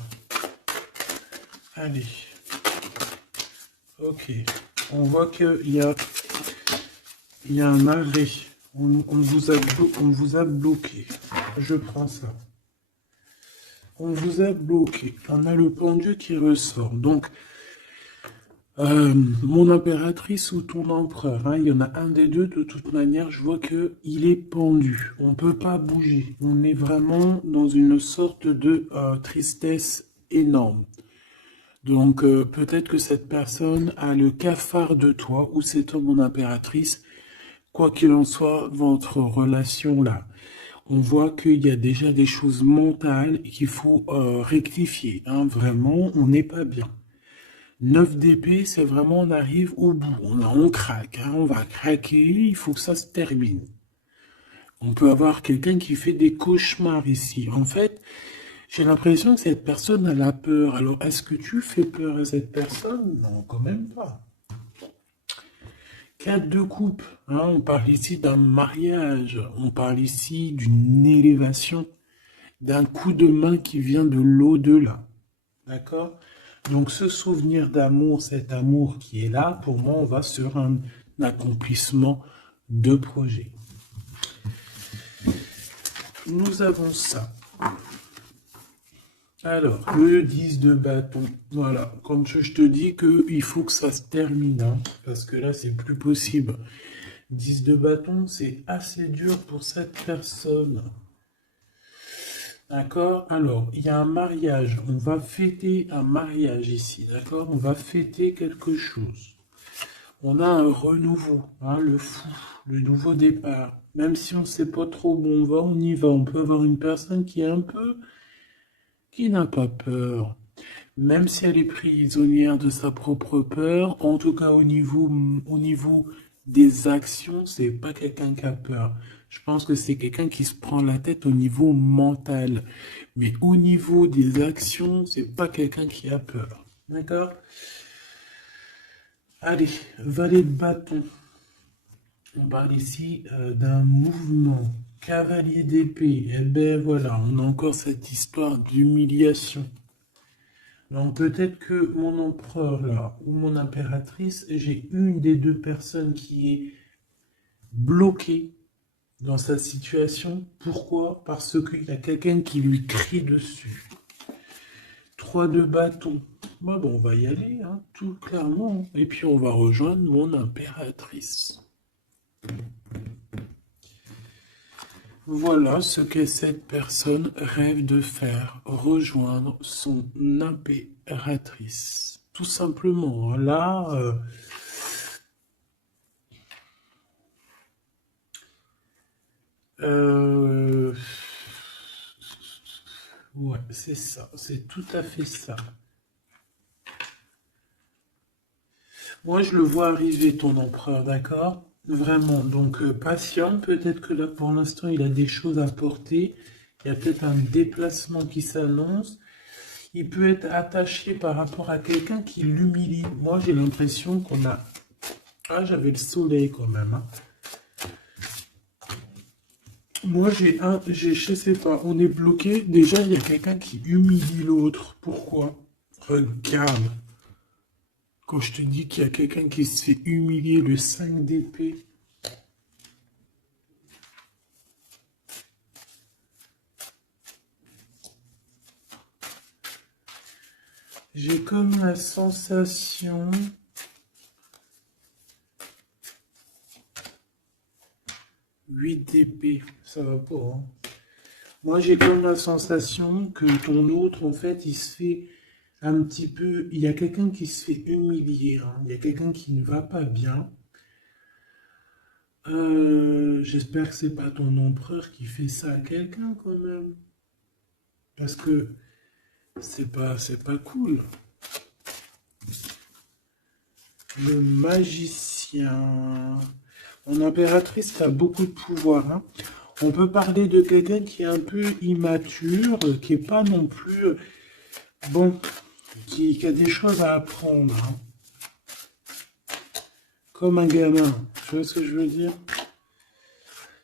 Allez. Ok. On voit qu'il y a un arrêt. On vous a bloqué. Je prends ça. On vous a bloqué. On a le pendu qui ressort. Donc, mon impératrice ou ton empereur, hein, il y en a un des deux. De toute manière, je vois que il est pendu. On ne peut pas bouger. On est vraiment dans une sorte de tristesse énorme. Donc, peut-être que cette personne a le cafard de toi, ou cet homme, mon impératrice, Quoi qu'il en soit, votre relation là, on voit qu'il y a déjà des choses mentales qu'il faut rectifier. Hein. Vraiment, on n'est pas bien. 9 d'épée, c'est vraiment on arrive au bout. On craque, hein. On va craquer, il faut que ça se termine. On peut avoir quelqu'un qui fait des cauchemars ici. En fait, j'ai l'impression que cette personne elle a peur. Alors, est-ce que tu fais peur à cette personne? Non, quand même pas. 4 de coupe, hein, on parle ici d'un mariage, on parle ici d'une élévation, d'un coup de main qui vient de l'au-delà. D'accord? Donc ce souvenir d'amour, cet amour qui est là, pour moi, on va sur un accomplissement de projet. Nous avons ça. Alors, le 10 de bâton. Voilà, comme je te dis qu'il faut que ça se termine, hein, parce que là, c'est plus possible. 10 de bâton, c'est assez dur pour cette personne. D'accord? Alors, il y a un mariage. On va fêter un mariage ici, d'accord? On va fêter quelque chose. On a un renouveau, hein, le fou, le nouveau départ. Même si on ne sait pas trop où on va, on y va. On peut avoir une personne qui est un peu... qui n'a pas peur. Même si elle est prisonnière de sa propre peur, en tout cas au niveau des actions, c'est pas quelqu'un qui a peur. Je pense que c'est quelqu'un qui se prend la tête au niveau mental. Mais au niveau des actions, c'est pas quelqu'un qui a peur. D'accord? Allez, valet de bâton. On parle ici d'un mouvement. Cavalier d'épée. Eh ben voilà, on a encore cette histoire d'humiliation. Donc peut-être que mon empereur là, ou mon impératrice, j'ai une des deux personnes qui est bloquée dans sa situation. Pourquoi? Parce qu'il y a quelqu'un qui lui crie dessus. 3 de bâton. Bon, on va y aller, hein, tout clairement. Et puis on va rejoindre mon impératrice. Voilà ce que cette personne rêve de faire, rejoindre son impératrice. Tout simplement, là, ouais, c'est ça, c'est tout à fait ça. Moi, je le vois arriver, ton empereur, d'accord? Vraiment, donc patient, peut-être que là, pour l'instant, il a des choses à porter. Il y a peut-être un déplacement qui s'annonce. Il peut être attaché par rapport à quelqu'un qui l'humilie. Moi, j'ai l'impression qu'on a... Ah, j'avais le soleil quand même, hein. Moi, je sais pas, on est bloqué. Déjà, il y a quelqu'un qui humilie l'autre. Pourquoi? Regarde. Quand je te dis qu'il y a quelqu'un qui se fait humilier, le 5 d'épée. J'ai comme la sensation... 8 d'épée, ça va pas, hein. Moi, j'ai comme la sensation que ton autre, en fait, il se fait un petit peu... Il y a quelqu'un qui se fait humilier, hein. Il y a quelqu'un qui ne va pas bien. J'espère que c'est pas ton empereur qui fait ça à quelqu'un, quand même. Parce que c'est pas cool. Le magicien. Mon impératrice a beaucoup de pouvoir, hein. On peut parler de quelqu'un qui est un peu immature, qui est pas non plus... Bon, qui a des choses à apprendre, hein. Comme un gamin, tu vois ce que je veux dire?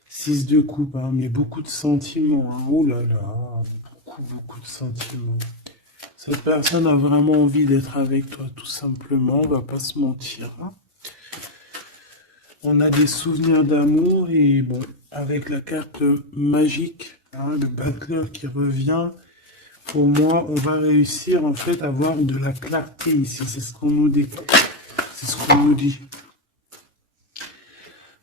6 de coupe, hein, mais beaucoup de sentiments, hein. Oh là là, beaucoup de sentiments. Cette personne a vraiment envie d'être avec toi, tout simplement, on va pas se mentir, hein. On a des souvenirs d'amour et bon, avec la carte magique, hein, le battleur qui revient, pour moi, on va réussir en fait à avoir de la clarté ici. C'est ce qu'on nous dit. C'est ce qu'on nous dit.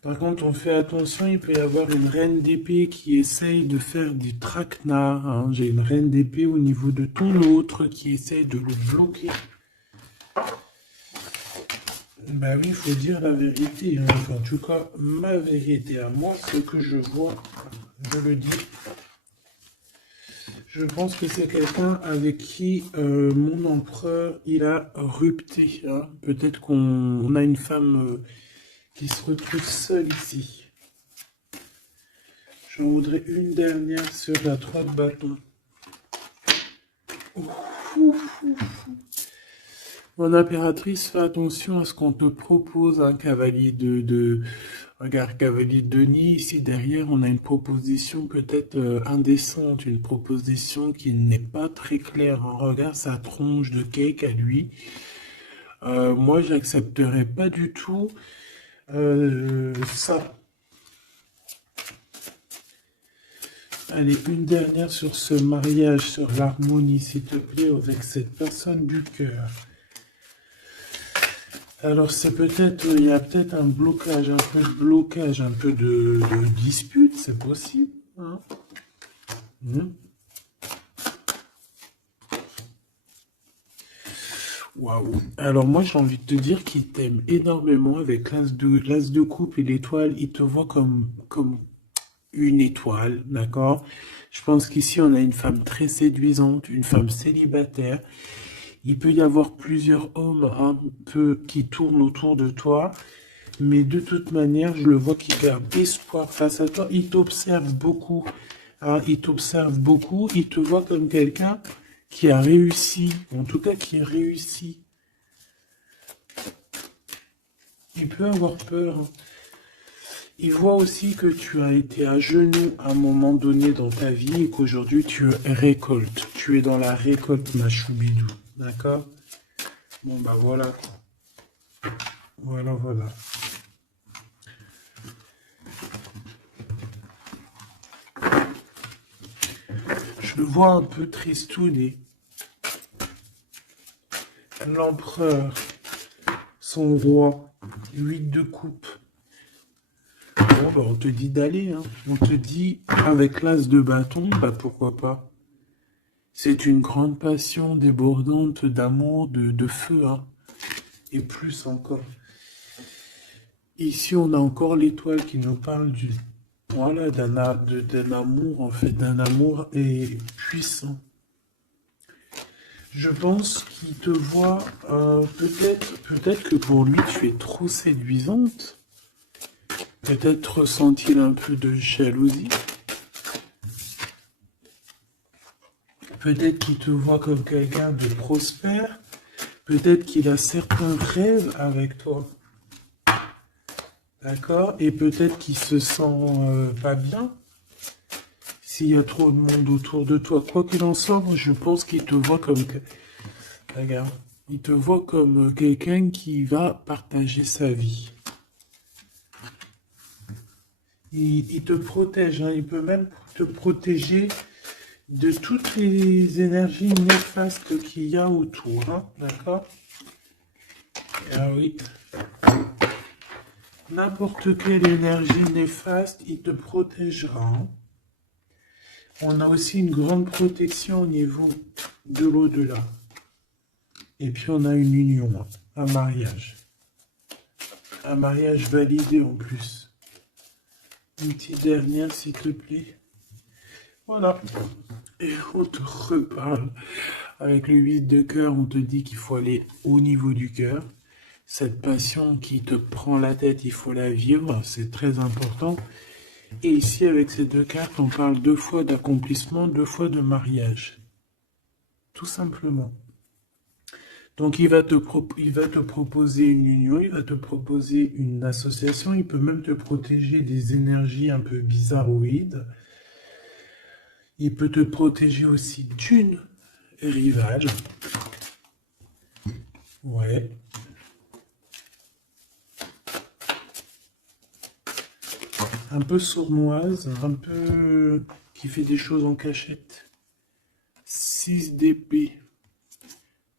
Par contre, on fait attention, il peut y avoir une reine d'épée qui essaye de faire du traquenard, hein. J'ai une reine d'épée au niveau de ton autre qui essaye de le bloquer. Bah oui, il faut dire la vérité, hein. En tout cas, ma vérité à moi, ce que je vois, je le dis. Je pense que c'est quelqu'un avec qui mon empereur, il a rupté, hein. Peut-être qu'on a une femme qui se retrouve seule ici. J'en voudrais une dernière sur la 3 de bâton. Ouf, ouf, ouf. Mon impératrice, fais attention à ce qu'on te propose, un cavalier Regarde, cavalier de Denis, ici derrière, on a une proposition peut-être indécente, une proposition qui n'est pas très claire, hein. Regarde sa tronche de cake à lui. Moi, j'accepterais pas du tout ça. Allez, une dernière sur ce mariage, sur l'harmonie, s'il te plaît, avec cette personne du cœur. Alors, c'est peut-être, il y a peut-être un blocage, un peu de blocage, un peu de dispute, c'est possible, hein. Waouh. Alors moi j'ai envie de te dire qu'il t'aime énormément avec l'as de coupe et l'étoile. Il te voit comme une étoile, d'accord? Je pense qu'ici on a une femme très séduisante, une femme célibataire. Il peut y avoir plusieurs hommes un peu qui tournent autour de toi, mais de toute manière, je le vois qui perd espoir face à toi. Il t'observe beaucoup, hein, il t'observe beaucoup. Il te voit comme quelqu'un qui a réussi, en tout cas qui réussit. Il peut avoir peur, hein. Il voit aussi que tu as été à genoux à un moment donné dans ta vie et qu'aujourd'hui tu récoltes. Tu es dans la récolte, ma choubidou. D'accord? Bon, bah voilà, quoi. Voilà, voilà. Je le vois un peu tristouné. L'empereur, son roi, 8 de coupe. Bon, bah, on te dit d'aller, hein. On te dit, avec l'as de bâton, bah pourquoi pas. C'est une grande passion débordante d'amour, de feu, hein. Et plus encore. Ici, on a encore l'étoile qui nous parle voilà, d'un amour, en fait, d'un amour et puissant. Je pense qu'il te voit, peut-être que pour lui, tu es trop séduisante. Peut-être ressent-il un peu de jalousie. Peut-être qu'il te voit comme quelqu'un de prospère. Peut-être qu'il a certains rêves avec toi. D'accord? Et peut-être qu'il se sent pas bien. S'il y a trop de monde autour de toi. Quoi qu'il en soit, moi, je pense qu'il te voit comme... Regarde. Il te voit comme quelqu'un qui va partager sa vie. Il te protège, hein. Il peut même te protéger de toutes les énergies néfastes qu'il y a autour, hein. D'accord? Ah oui. N'importe quelle énergie néfaste, il te protégera, hein. On a aussi une grande protection au niveau de l'au-delà. Et puis on a une union, hein. Un mariage. Un mariage validé en plus. Une petite dernière, s'il te plaît. Voilà. Et on te reparle. Avec le 8 de cœur, on te dit qu'il faut aller au niveau du cœur. Cette passion qui te prend la tête, il faut la vivre. C'est très important. Et ici, avec ces deux cartes, on parle 2 fois d'accomplissement, 2 fois de mariage. Tout simplement. Donc, il va te proposer une union, il va te proposer une association, il peut même te protéger des énergies un peu bizarroïdes. Il peut te protéger aussi d'une rivale. Ouais. Un peu sournoise, un peu qui fait des choses en cachette. 6 d'épée.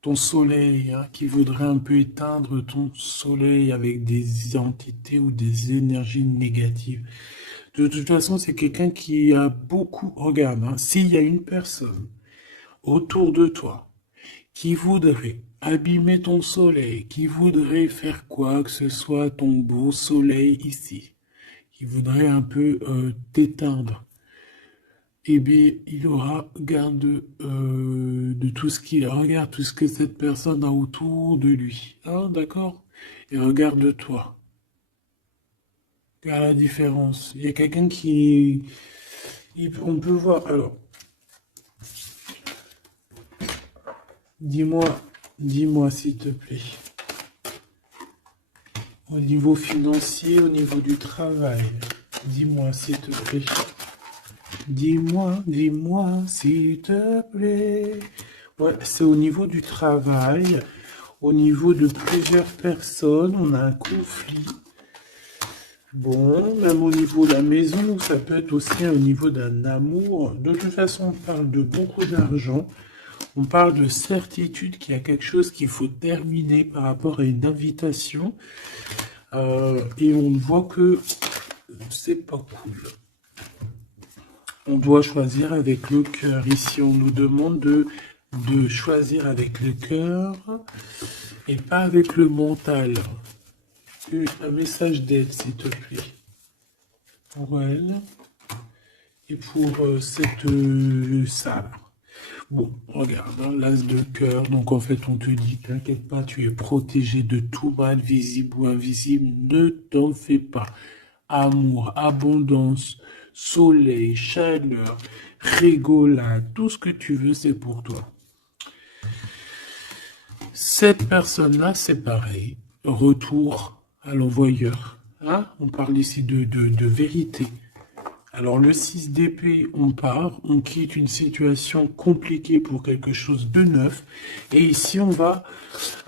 Ton soleil, hein, qui voudrait un peu éteindre ton soleil avec des entités ou des énergies négatives. De toute façon, c'est quelqu'un qui a beaucoup... Regarde, hein, s'il y a une personne autour de toi qui voudrait abîmer ton soleil, qui voudrait faire quoi que ce soit ton beau soleil ici, qui voudrait un peu t'éteindre, eh bien, il aura garde de tout ce qu'il regarde, tout ce que cette personne a autour de lui. Hein, d'accord? Et regarde-toi. Regarde la différence. Il y a quelqu'un qui... on peut voir. Alors, dis-moi s'il te plaît. Au niveau financier, au niveau du travail. Dis-moi s'il te plaît. Dis-moi s'il te plaît. Ouais, c'est au niveau du travail, au niveau de plusieurs personnes, on a un conflit. Bon, même au niveau de la maison, ça peut être aussi au niveau d'un amour. De toute façon, on parle de beaucoup d'argent. On parle de certitude qu'il y a quelque chose qu'il faut terminer par rapport à une invitation. Et on voit que c'est pas cool. On doit choisir avec le cœur. Ici, on nous demande de choisir avec le cœur et pas avec le mental. Un message d'aide, s'il te plaît. Pour elle et pour cette salle. Bon, regarde, hein, l'as de cœur. Donc, en fait, on te dit, t'inquiète pas, tu es protégé de tout mal, visible ou invisible. Ne t'en fais pas. Amour, abondance, soleil, chaleur, rigolade, tout ce que tu veux, c'est pour toi. Cette personne-là, c'est pareil. Retour à l'envoyeur. Hein? On parle ici de vérité. Alors, le 6 d'épée, on part, on quitte une situation compliquée pour quelque chose de neuf. Et ici, on va,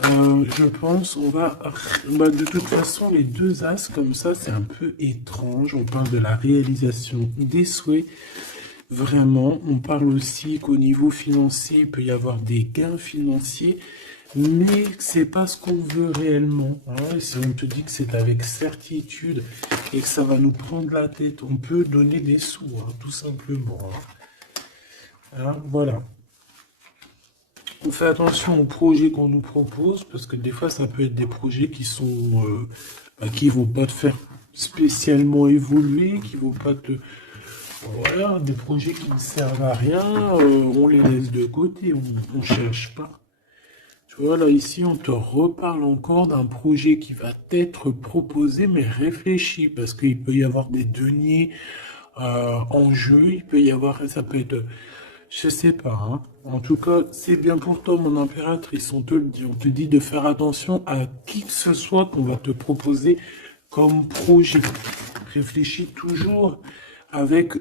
je pense, on va, de toute façon, les deux as, comme ça, c'est un peu étrange. On parle de la réalisation des souhaits. Vraiment, on parle aussi qu'au niveau financier, il peut y avoir des gains financiers. Mais c'est pas ce qu'on veut réellement. Hein. Si on te dit que c'est avec certitude et que ça va nous prendre la tête, on peut donner des sous, hein, tout simplement. Hein, voilà. On fait attention aux projets qu'on nous propose, parce que des fois, ça peut être des projets qui sont qui vont pas te faire spécialement évoluer, qui vont pas te... Voilà, des projets qui ne servent à rien, on les laisse de côté, on cherche pas. Voilà, ici, on te reparle encore d'un projet qui va t'être proposé, mais réfléchi, parce qu'il peut y avoir des deniers en jeu, il peut y avoir, ça peut être, je sais pas, hein. En tout cas, c'est bien pour toi, mon impératrice, on te dit de faire attention à qui que ce soit qu'on va te proposer comme projet. Réfléchis toujours avec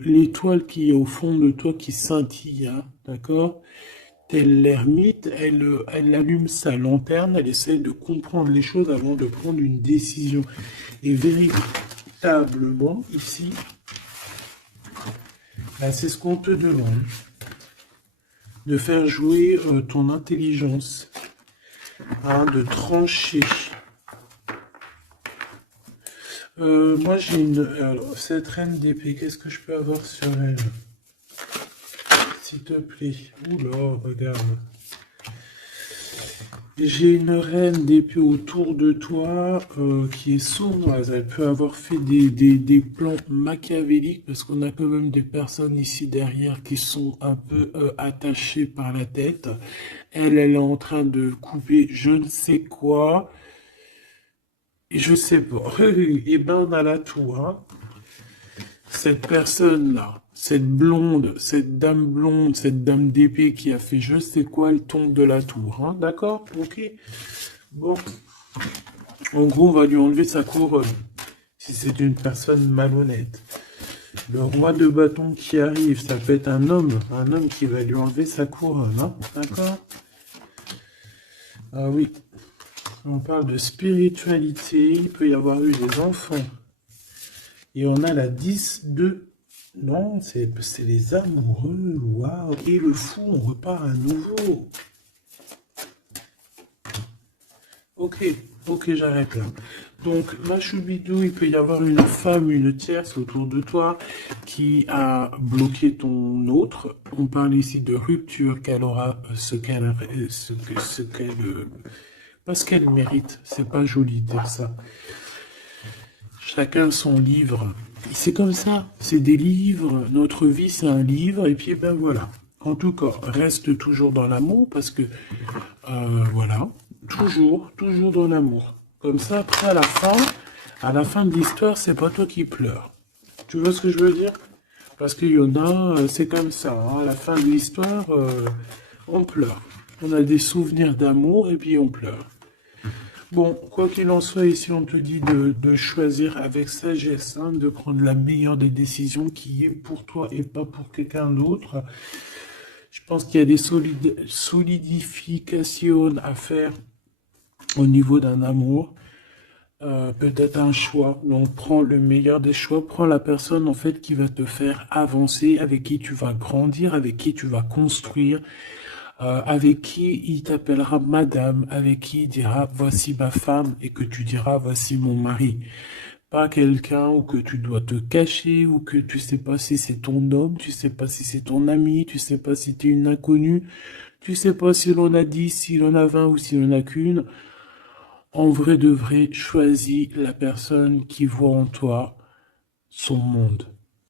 l'étoile qui est au fond de toi qui scintille, hein, d'accord? Telle l'ermite, elle allume sa lanterne, elle essaie de comprendre les choses avant de prendre une décision. Et véritablement, ici, c'est ce qu'on te demande. De faire jouer ton intelligence. Hein, de trancher. Moi, j'ai une... Alors, cette reine d'épée, qu'est-ce que je peux avoir sur elle? S'il te plaît. Oula, regarde. J'ai une reine d'épée autour de toi qui est sournoise. Elle peut avoir fait des plans machiavéliques parce qu'on a quand même des personnes ici derrière qui sont un peu attachées par la tête. Elle est en train de couper je ne sais quoi. Et je sais pas. Et ben on a la tour, hein. Cette personne-là, cette blonde, cette dame d'épée qui a fait je sais quoi, elle tombe de la tour, hein, d'accord? Ok. Bon. En gros, on va lui enlever sa couronne, si c'est une personne malhonnête. Le roi de bâton qui arrive, ça peut être un homme qui va lui enlever sa couronne, hein, d'accord? Ah oui. On parle de spiritualité, il peut y avoir eu des enfants. Et on a la 10 de... Non, c'est les amoureux. Waouh. Et le fou, on repart à nouveau. Ok, j'arrête là. Donc, là, Choubidou, il peut y avoir une femme, une tierce autour de toi qui a bloqué ton autre. On parle ici de rupture qu'elle aura pas ce qu'elle mérite. C'est pas joli de dire ça. Chacun son livre. C'est comme ça. C'est des livres. Notre vie, c'est un livre. Et puis, ben voilà. En tout cas, reste toujours dans l'amour parce que, voilà. Toujours dans l'amour. Comme ça, après, à la fin de l'histoire, c'est pas toi qui pleures. Tu vois ce que je veux dire? Parce qu'il y en a, c'est comme ça. Hein. À la fin de l'histoire, on pleure. On a des souvenirs d'amour et puis on pleure. Bon, quoi qu'il en soit, ici on te dit de choisir avec sagesse, hein, de prendre la meilleure des décisions qui est pour toi et pas pour quelqu'un d'autre. Je pense qu'il y a des solidifications à faire au niveau d'un amour. Peut-être un choix. Donc prends le meilleur des choix, prends la personne en fait qui va te faire avancer, avec qui tu vas grandir, avec qui tu vas construire, avec qui il t'appellera madame, avec qui il dira voici ma femme et que tu diras voici mon mari. Pas quelqu'un où que tu dois te cacher, ou que tu sais pas si c'est ton homme, tu sais pas si c'est ton ami, tu sais pas si t'es une inconnue, tu sais pas si l'on a 10, si l'on a 20 ou si l'on a qu'une. En vrai de vrai, choisis la personne qui voit en toi son monde.